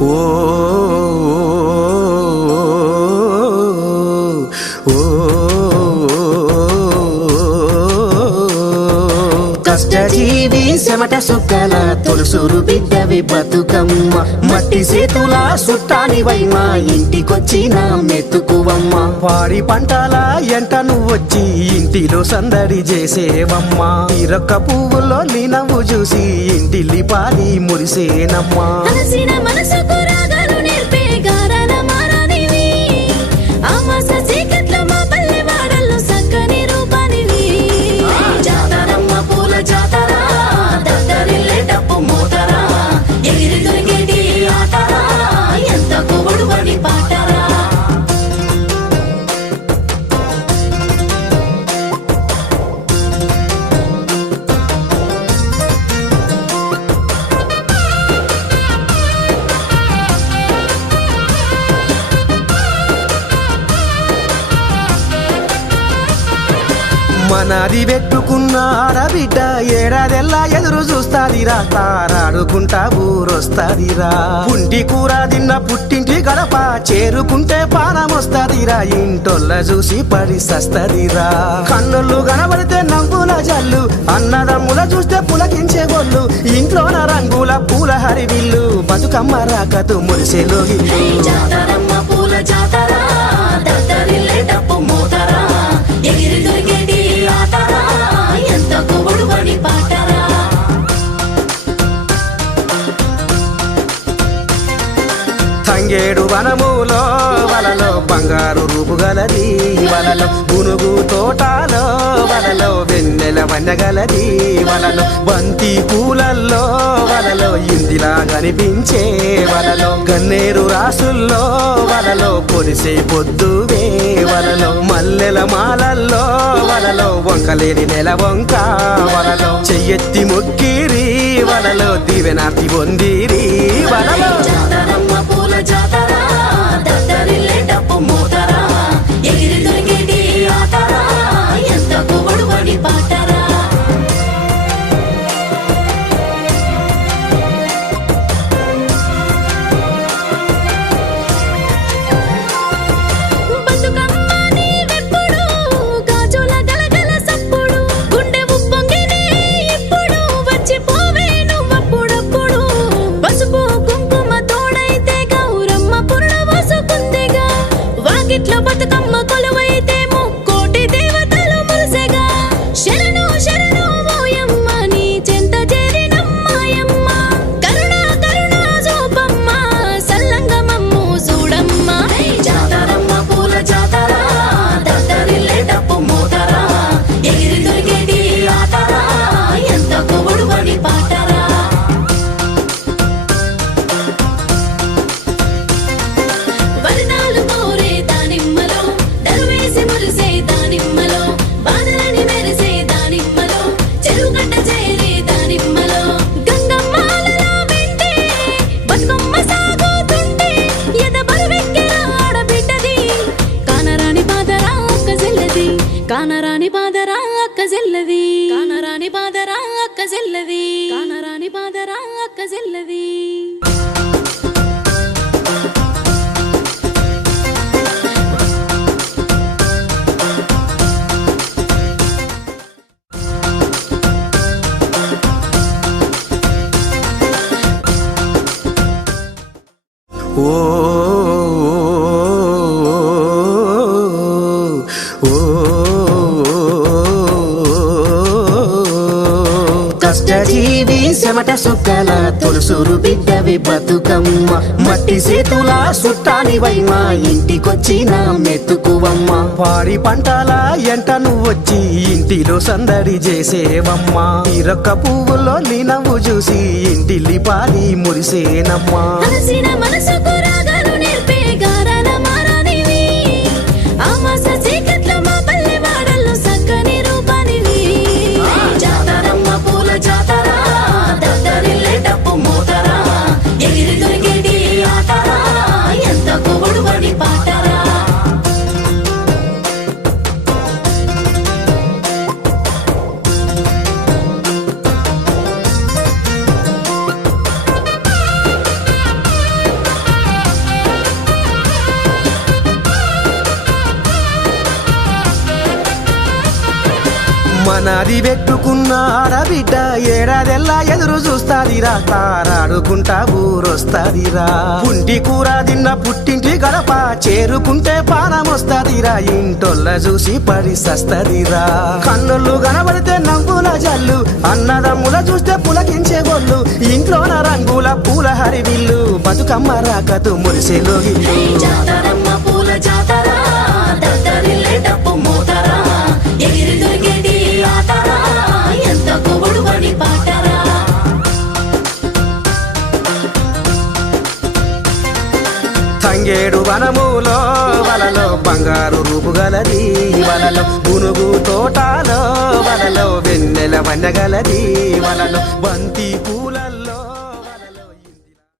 ఓ కష్టజీవి చెమట సుక్కల తొలుసూరు బిడ్డవి బతుకమ్మ మట్టి సేతుల సుట్టానివై మా ఇంటికొచ్చిన మెతుకువమ్మ వాడి పంటల ఎంట నువ్వొచ్చి ఇంటిలో సందడి చేసేవమ్మా ఈరొక్క పువ్వులో నీ నవ్వు చూసి ఇంటిల్లి పాలి మురిసేనమ్మా మనది పెట్టుకున్న ఆడబిడ్డ ఏడాదెల్లా ఎదురు చూస్తాదిరా తారాడుకుంటా ఊరొస్తాదిరా పుంటి కూర తిన్న పుట్టింటి గడప చేరుకుంటే పానం వస్తాదిరా ఇంటొల్ల చూసి పడి సస్తదిరా కన్నులు కనబడితే నవ్వుల జల్లు అన్నదమ్ముల చూస్తే పులకించే బొల్లు ఇంట్లోన రంగుల పూల హరివిల్లు బతుకమ్మ రాకతు మురిసెలో పూల జాతర తంగేడు వనములో వలలో బంగారు రూపు గలది వలలో గునుగు తోటలో వలలో వెన్నెల వన్నగలది వలలో బంతి పూలల్లో వలలో ఇందిలా కనిపించే వలలో గన్నేరు రాసుల్లో వలలో పొరిసే పొద్దువే వలలో మల్లెల మాలల్లో వలలో వంకలేని నెల వంక వలలో చెయ్యెత్తి మొక్కిరి వలలో దివెనార్తి పొందిరి వలలో పూల జాతర దద్దరిల్లే డప్పు మూతర ఎగిరి దొరికేటి ఆతర ఎంత కొవడు పడి పాటరా బతుకమ్మ కొలువైతే ముక్కోటి దేవతలు మురిసెగా శరణు శరణు ఓయమ్మ నీ చెంత చేరినమ్మాయమ్మ కరుణ కరుణ చూపమ్మ సల్లంగమమ్ము చూడమ్మ జాతరమ్మ పూల జాతర దద్దరిల్లే డప్పు మూతర ఎగిరి దొరికేటి ఆతర ఎంత కొవడు పడి పాటరా వరదాలు కోరే దానిమ్మలో దరువేసి మురిసే దానిమ్మలో బాధలని మెరిసే దానిమ్మలో చెరుగడ్డ చేరే దానిమ్మలో గంగమ్మాలలో వెంటే బతుకమ్మ సాగుతుంటే ఎద బరువెక్కిన ఆడబిడ్డది కానరాని బాధరా అక్క జల్లది కానరాని బాధరా అక్క జల్లది కానరాని బాధరా అక్క జల్లది కానరాని బాధరా అక్క జల్లది ఓ కష్టజీవి చెమట సుక్కల తొలుసూరు బిడ్డవి బతుకమ్మ మట్టి సేతుల సుట్టానివై మా ఇంటికొచ్చిన మెతుకువమ్మ వాడి పంటల ఎంట నువ్వొచ్చి ఇంటిలో సందడి చేసేవమ్మా ఈరొక్క పువ్వులో నీ నవ్వు చూసి ఇంటిల్లి పాలి మురిసేనమ్మా మనసుకు రాగాలు నేర్పే గారాల మారానివి ఆమాస చీకట్ల మా పల్లె వాడల్లో సక్కని రూపానివి జాతరమ్మ పూల జాతర దద్దరిల్లే డప్పు మూతర ఎగిరి దొరికేటి ఆతర ఎంత కొవడు పడి పాటరా పునాది పెట్టుకున్న ఆడబిడ్డ ఏడాదెల్లా ఎదురు చూస్తాదిరా తారాడుకుంటా ఊరొస్తాదిరా పుంటి కూర తిన్న పుట్టింటి గడప చేరుకుంటే పానమొస్తాదిరా ఇంటొల్ల చూసి పడి సస్తదిరా కన్నులు కనబడితే నవ్వుల జల్లు అన్నదమ్ముల చూస్తే పులకించే గొల్లు ఇంట్లోన రంగుల పూల హరివిల్లు బతుకమ్మ రాకతు మురిసెలో జాతరమ్మ పూల జాతర దద్దరిల్లే డప్పు మోతరా ఎగిరి దొరికేటి ఆటరా ఎంత కొవుడు పడి పాటరా తంగేడు వనములో వలలో బంగారు రూపు గలది వలలో పునుగు తోటలో వలలో వెన్నెల వన్నె గలది వలలో బంతి పూలలో